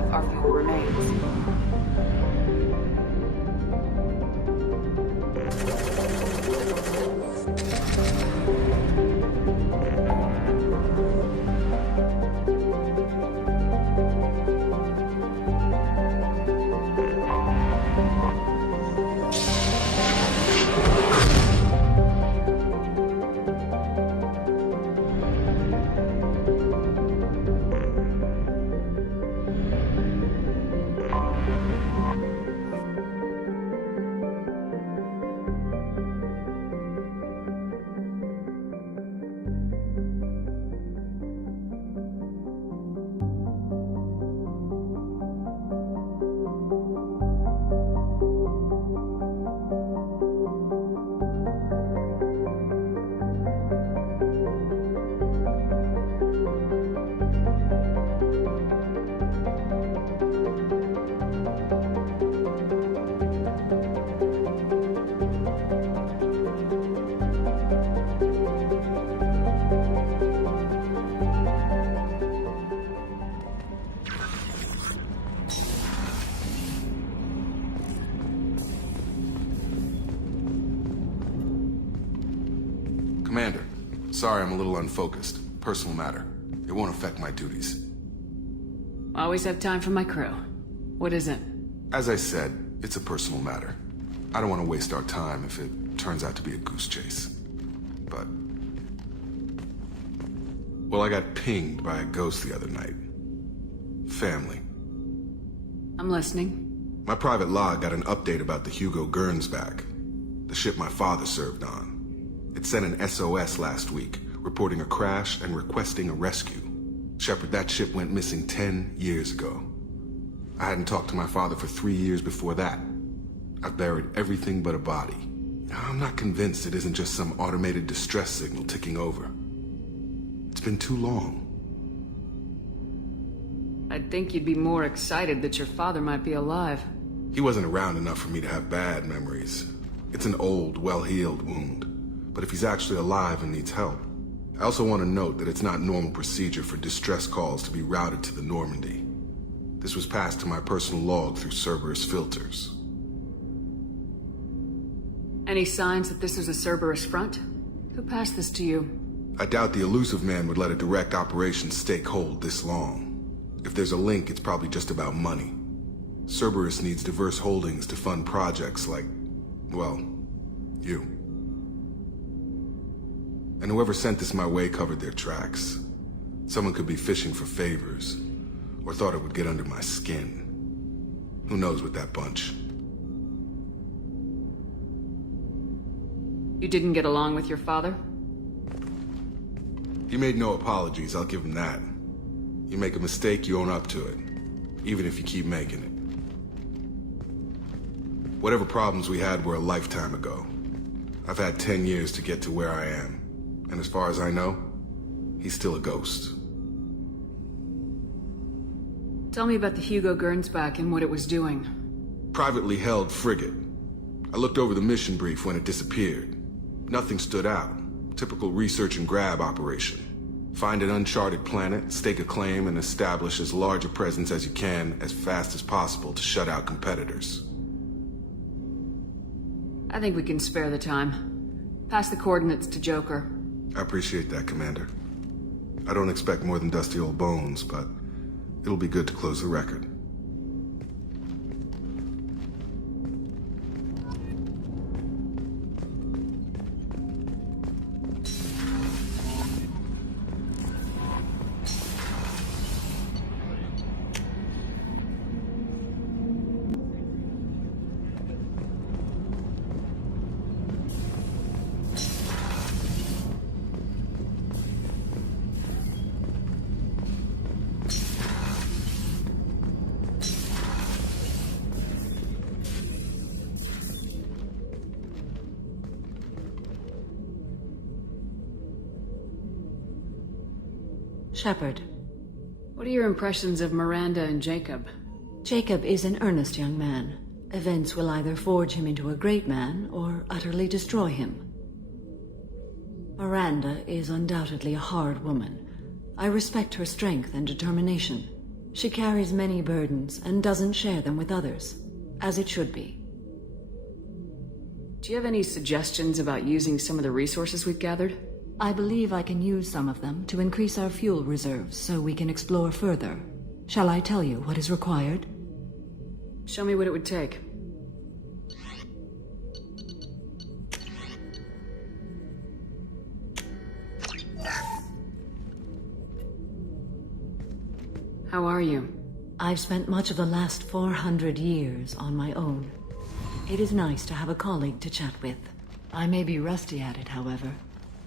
half our fuel remains. Commander, sorry I'm a little unfocused. Personal matter. It won't affect my duties. Always have time for my crew. What is it? As I said, it's a personal matter. I don't want to waste our time if it turns out to be a goose chase. But... well, I got pinged by a ghost the other night. Family. I'm listening. My private log got an update about the Hugo Gernsback, the ship my father served on. It sent an SOS last week, reporting a crash and requesting a rescue. Shepard, that ship went missing 10 years ago. I hadn't talked to my father for 3 years before that. I've buried everything but a body. I'm not convinced it isn't just some automated distress signal ticking over. It's been too long. I'd think you'd be more excited that your father might be alive. He wasn't around enough for me to have bad memories. It's an old, well-healed wound. But if he's actually alive and needs help, I also want to note that it's not normal procedure for distress calls to be routed to the Normandy. This was passed to my personal log through Cerberus filters. Any signs that this was a Cerberus front? Who passed this to you? I doubt the elusive man would let a direct operations stake hold this long. If there's a link, it's probably just about money. Cerberus needs diverse holdings to fund projects like, well, you. And whoever sent this my way covered their tracks. Someone could be fishing for favors, or thought it would get under my skin. Who knows with that bunch? You didn't get along with your father? He made no apologies, I'll give him that. You make a mistake, you own up to it, even if you keep making it. Whatever problems we had were a lifetime ago. I've had 10 years to get to where I am. And as far as I know, he's still a ghost. Tell me about the Hugo Gernsback and what it was doing. Privately held frigate. I looked over the mission brief when it disappeared. Nothing stood out. Typical research and grab operation. Find an uncharted planet, stake a claim, and establish as large a presence as you can as fast as possible to shut out competitors. I think we can spare the time. Pass the coordinates to Joker. I appreciate that, Commander. I don't expect more than dusty old bones, but it'll be good to close the record. Shepard. What are your impressions of Miranda and Jacob? Jacob is an earnest young man. Events will either forge him into a great man or utterly destroy him. Miranda is undoubtedly a hard woman. I respect her strength and determination. She carries many burdens and doesn't share them with others, as it should be. Do you have any suggestions about using some of the resources we've gathered? I believe I can use some of them to increase our fuel reserves so we can explore further. Shall I tell you what is required? Show me what it would take. How are you? I've spent much of the last 400 years on my own. It is nice to have a colleague to chat with. I may be rusty at it, however.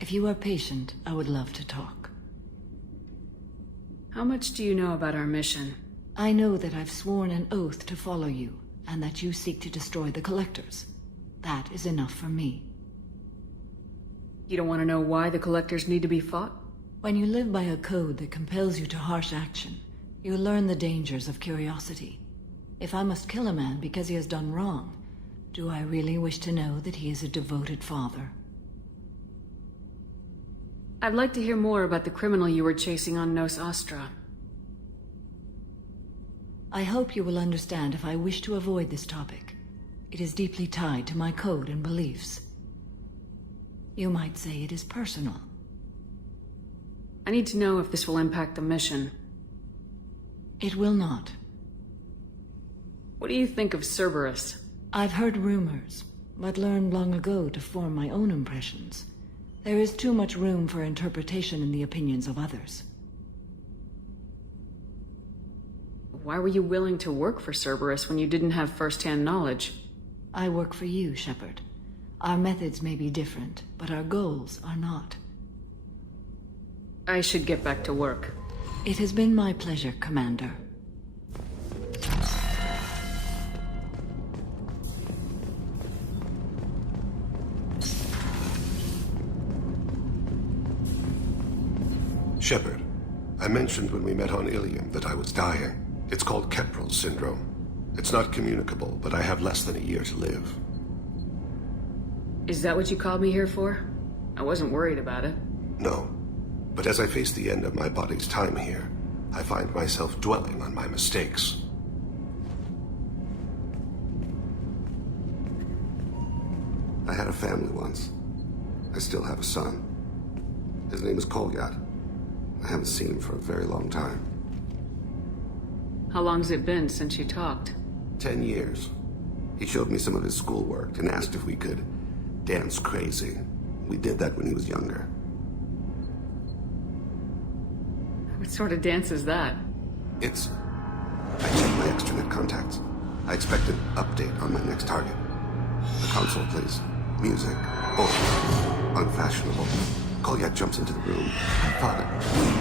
If you are patient, I would love to talk. How much do you know about our mission? I know that I've sworn an oath to follow you, and that you seek to destroy the Collectors. That is enough for me. You don't want to know why the Collectors need to be fought? When you live by a code that compels you to harsh action, you learn the dangers of curiosity. If I must kill a man because he has done wrong, do I really wish to know that he is a devoted father? I'd like to hear more about the criminal you were chasing on Nos Astra. I hope you will understand if I wish to avoid this topic. It is deeply tied to my code and beliefs. You might say it is personal. I need to know if this will impact the mission. It will not. What do you think of Cerberus? I've heard rumors, but learned long ago to form my own impressions. There is too much room for interpretation in the opinions of others. Why were you willing to work for Cerberus when you didn't have first-hand knowledge? I work for you, Shepard. Our methods may be different, but our goals are not. I should get back to work. It has been my pleasure, Commander. Shepard, I mentioned when we met on Ilium that I was dying. It's called Keprel syndrome. It's not communicable, but I have less than a year to live. Is that what you called me here for? I wasn't worried about it. No. But as I face the end of my body's time here, I find myself dwelling on my mistakes. I had a family once. I still have a son. His name is Kolyat. I haven't seen him for a very long time. How long's it been since you talked? 10 years. He showed me some of his schoolwork and asked if we could dance crazy. We did that when he was younger. What sort of dance is that? I checked my extranet contacts. I expect an update on my next target. The console plays music. Oh, unfashionable. Kolyat jumps into the room. My father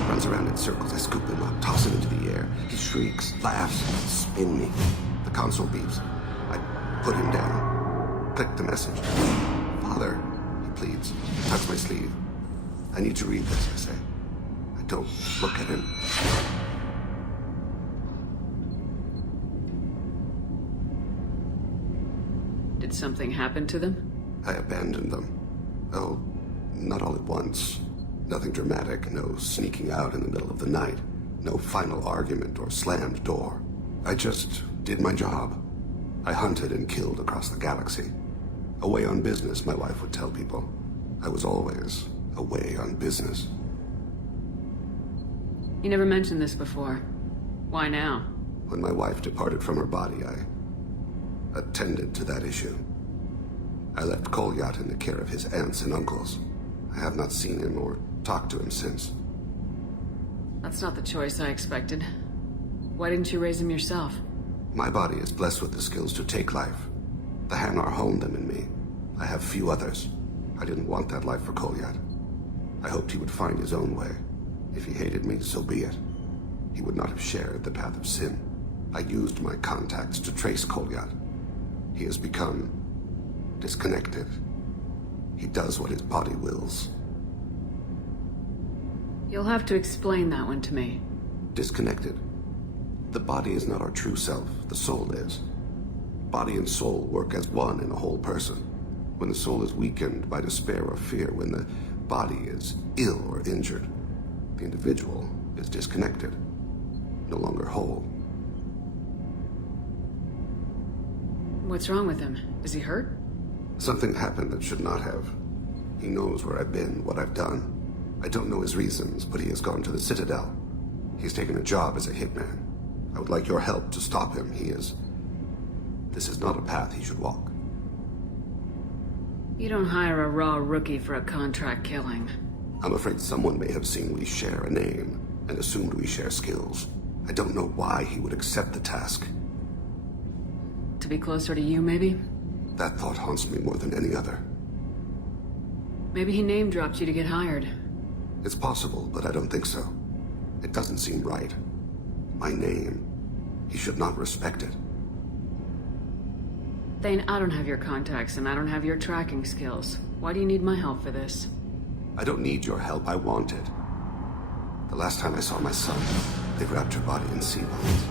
runs around in circles. I scoop him up, toss him into the air. He shrieks, laughs, spin me. The console beeps. I put him down. Click the message. Father, he pleads. Tucks my sleeve. I need to read this, I say. I don't look at him. Did something happen to them? I abandoned them. Oh, not all at once. Nothing dramatic, no sneaking out in the middle of the night, no final argument or slammed door. I just did my job. I hunted and killed across the galaxy. Away on business, my wife would tell people. I was always away on business. You never mentioned this before. Why now? When my wife departed from her body, I attended to that issue. I left Kolyat in the care of his aunts and uncles. I have not seen him or talked to him since. That's not the choice I expected. Why didn't you raise him yourself? My body is blessed with the skills to take life. The Hanar honed them in me. I have few others. I didn't want that life for Kolyat. I hoped he would find his own way. If he hated me, so be it. He would not have shared the path of sin. I used my contacts to trace Kolyat. He has become disconnected. He does what his body wills. You'll have to explain that one to me. Disconnected. The body is not our true self, the soul is. Body and soul work as one in a whole person. When the soul is weakened by despair or fear, when the body is ill or injured, the individual is disconnected. no longer whole. What's wrong with him? Is he hurt? Something happened that should not have. He knows where I've been, what I've done. I don't know his reasons, but he has gone to the Citadel. He's taken a job as a hitman. I would like your help to stop him. This is not a path he should walk. You don't hire a raw rookie for a contract killing. I'm afraid someone may have seen we share a name and assumed we share skills. I don't know why he would accept the task. To be closer to you, maybe? That thought haunts me more than any other. Maybe he name-dropped you to get hired. It's possible, but I don't think so. It doesn't seem right. My name. He should not respect it. Thane, I don't have your contacts and I don't have your tracking skills. Why do you need my help for this? I don't need your help. I want it. The last time I saw my son, they wrapped her body in sea vines,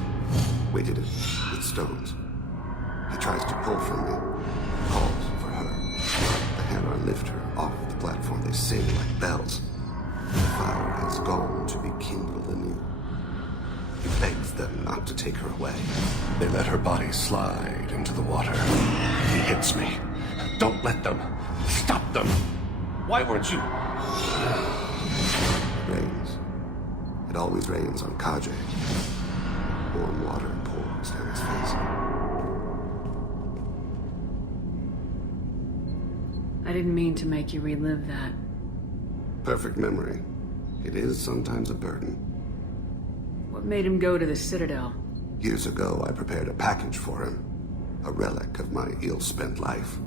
weighted it with stones. He tries to pull from me, calls for her. The hammer lift her off the platform. They sing like bells. The fire has gone to be kindled anew. He begs them not to take her away. They let her body slide into the water. He hits me. Don't let them. Stop them. Why weren't you? It rains. It always rains on Kaje. Warm water pours down his face. I didn't mean to make you relive that. Perfect memory. It is sometimes a burden. What made him go to the Citadel? Years ago, I prepared a package for him. A relic of my ill-spent life.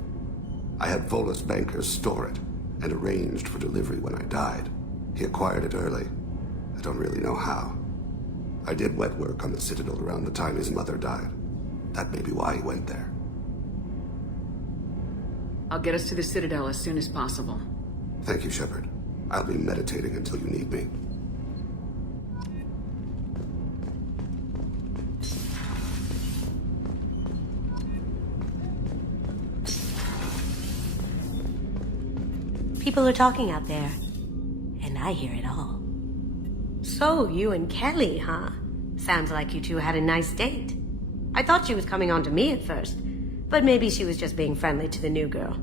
I had Volus bankers store it, and arranged for delivery when I died. He acquired it early. I don't really know how. I did wet work on the Citadel around the time his mother died. That may be why he went there. I'll get us to the Citadel as soon as possible. Thank you, Shepard. I'll be meditating until you need me. People are talking out there, and I hear it all. So, you and Kelly, huh? Sounds like you two had a nice date. I thought she was coming on to me at first, but maybe she was just being friendly to the new girl.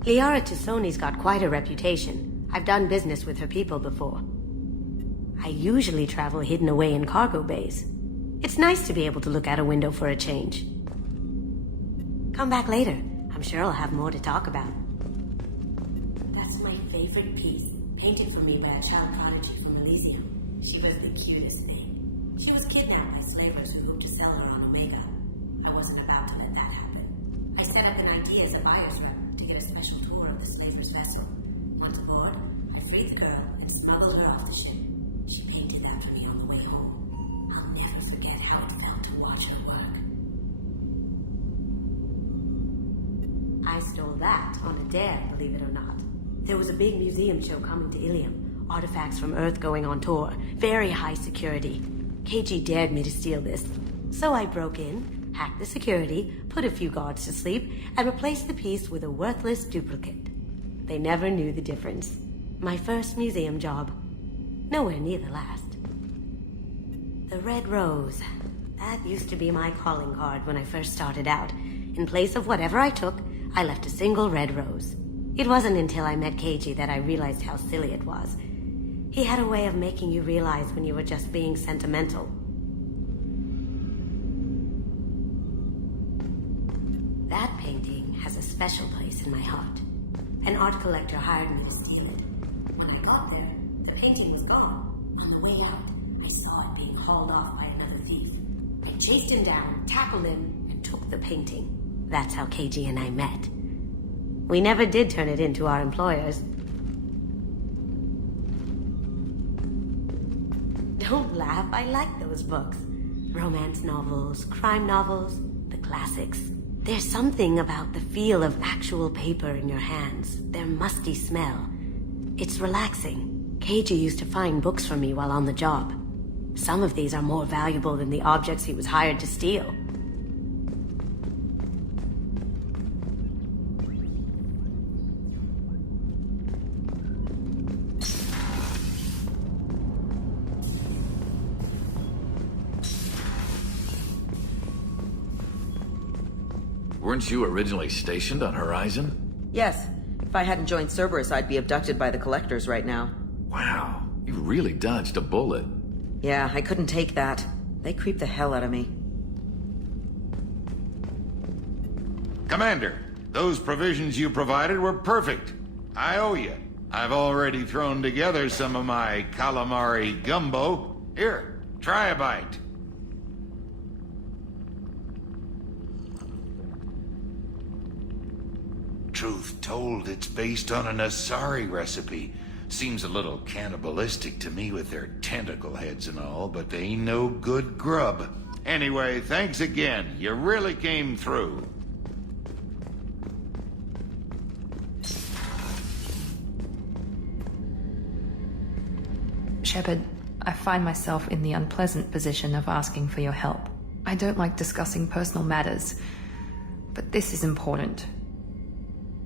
Liara Tassoni's got quite a reputation. I've done business with her people before. I usually travel hidden away in cargo bays. It's nice to be able to look out a window for a change. Come back later. I'm sure I'll have more to talk about. That's my favorite piece, painted for me by a child prodigy from Elysium. She was the cutest thing. She was kidnapped by slavers who hoped to sell her on Omega. I wasn't about to let that happen. I set up an idea as a buyer's rep to get a special tour of the slaver's vessel. Once aboard, I freed the girl and smuggled her off the ship. She painted that for me on the way home. I'll never forget how it felt to watch her work. I stole that on a dare, believe it or not. There was a big museum show coming to Ilium. Artifacts from Earth going on tour. Very high security. KG dared me to steal this. So I broke in, hacked the security, put a few guards to sleep, and replaced the piece with a worthless duplicate. They never knew the difference. My first museum job. Nowhere near the last. The Red Rose. That used to be my calling card when I first started out. In place of whatever I took, I left a single red rose. It wasn't until I met KG that I realized how silly it was. He had a way of making you realize when you were just being sentimental. That painting has a special place in my heart. An art collector hired me to steal it. When I got there, the painting was gone. On the way out, I saw it being hauled off by another thief. I chased him down, tackled him, and took the painting. That's how KG and I met. We never did turn it in to our employers. Don't laugh, I like those books. Romance novels, crime novels, the classics. There's something about the feel of actual paper in your hands, their musty smell. It's relaxing. KG used to find books for me while on the job. Some of these are more valuable than the objects he was hired to steal. Weren't you originally stationed on Horizon? Yes. If I hadn't joined Cerberus, I'd be abducted by the Collectors right now. Wow, you really dodged a bullet. Yeah, I couldn't take that. They creep the hell out of me. Commander, those provisions you provided were perfect. I owe you. I've already thrown together some of my calamari gumbo. Here, try a bite. Truth told, it's based on an Asari recipe. Seems a little cannibalistic to me with their tentacle heads and all, but they ain't no good grub. Anyway, thanks again. You really came through. Shepard, I find myself in the unpleasant position of asking for your help. I don't like discussing personal matters, but this is important.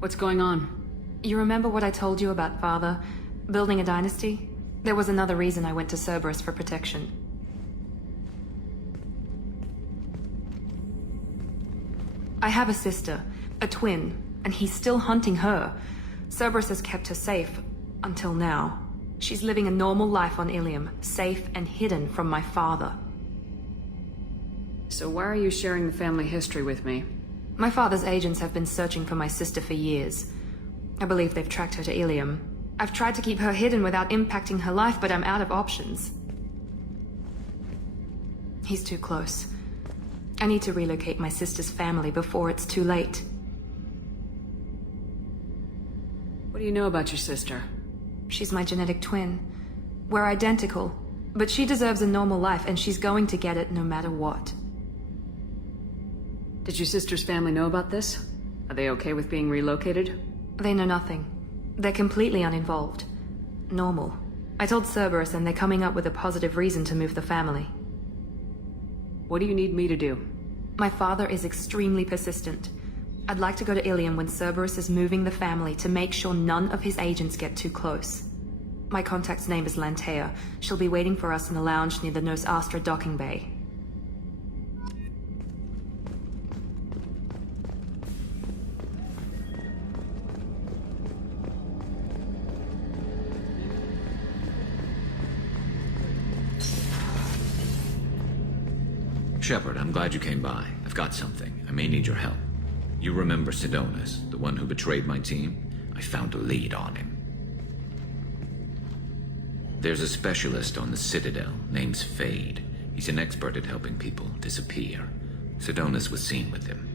What's going on? You remember what I told you about Father? Building a dynasty? There was another reason I went to Cerberus for protection. I have a sister, a twin, and he's still hunting her. Cerberus has kept her safe, until now. She's living a normal life on Ilium, safe and hidden from my father. So why are you sharing the family history with me? My father's agents have been searching for my sister for years. I believe they've tracked her to Ilium. I've tried to keep her hidden without impacting her life, but I'm out of options. He's too close. I need to relocate my sister's family before it's too late. What do you know about your sister? She's my genetic twin. We're identical, but she deserves a normal life, and she's going to get it no matter what. Did your sister's family know about this? Are they okay with being relocated? They know nothing. They're completely uninvolved. Normal. I told Cerberus, and they're coming up with a positive reason to move the family. What do you need me to do? My father is extremely persistent. I'd like to go to Ilium when Cerberus is moving the family to make sure none of his agents get too close. My contact's name is Lantea. She'll be waiting for us in the lounge near the Nos Astra docking bay. Shepard, I'm glad you came by. I've got something. I may need your help. You remember Sidonus, the one who betrayed my team? I found a lead on him. There's a specialist on the Citadel, name's Fade. He's an expert at helping people disappear. Sidonus was seen with him.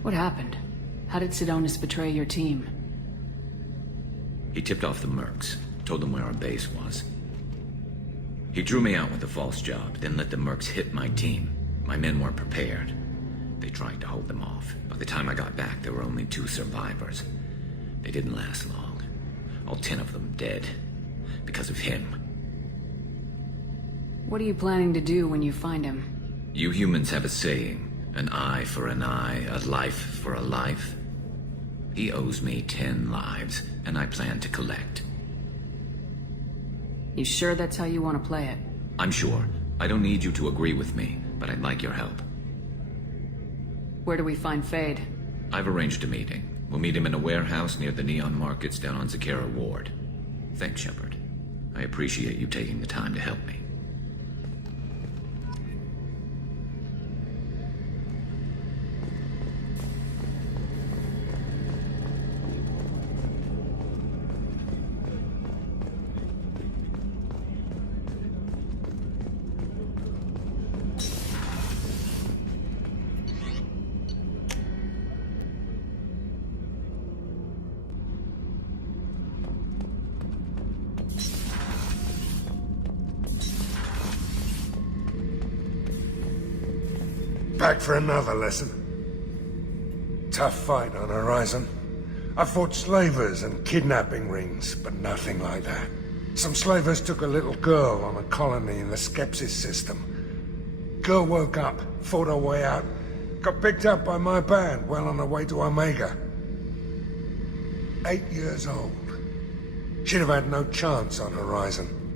What happened? How did Sidonus betray your team? He tipped off the mercs, told them where our base was. He drew me out with a false job, then let the mercs hit my team. My men weren't prepared. They tried to hold them off. By the time I got back, there were only 2 survivors. They didn't last long. All 10 of them dead. Because of him. What are you planning to do when you find him? You humans have a saying, an eye for an eye, a life for a life. He owes me 10 lives, and I plan to collect. You sure that's how you want to play it? I'm sure. I don't need you to agree with me, but I'd like your help. Where do we find Fade? I've arranged a meeting. We'll meet him in a warehouse near the Neon Markets down on Zakera Ward. Thanks, Shepard. I appreciate you taking the time to help me. Back for another lesson. Tough fight on Horizon. I fought slavers and kidnapping rings, but nothing like that. Some slavers took a little girl on a colony in the Skepsis system. Girl woke up, fought her way out, got picked up by my band well on her way to Omega. 8 years old. She'd have had no chance on Horizon.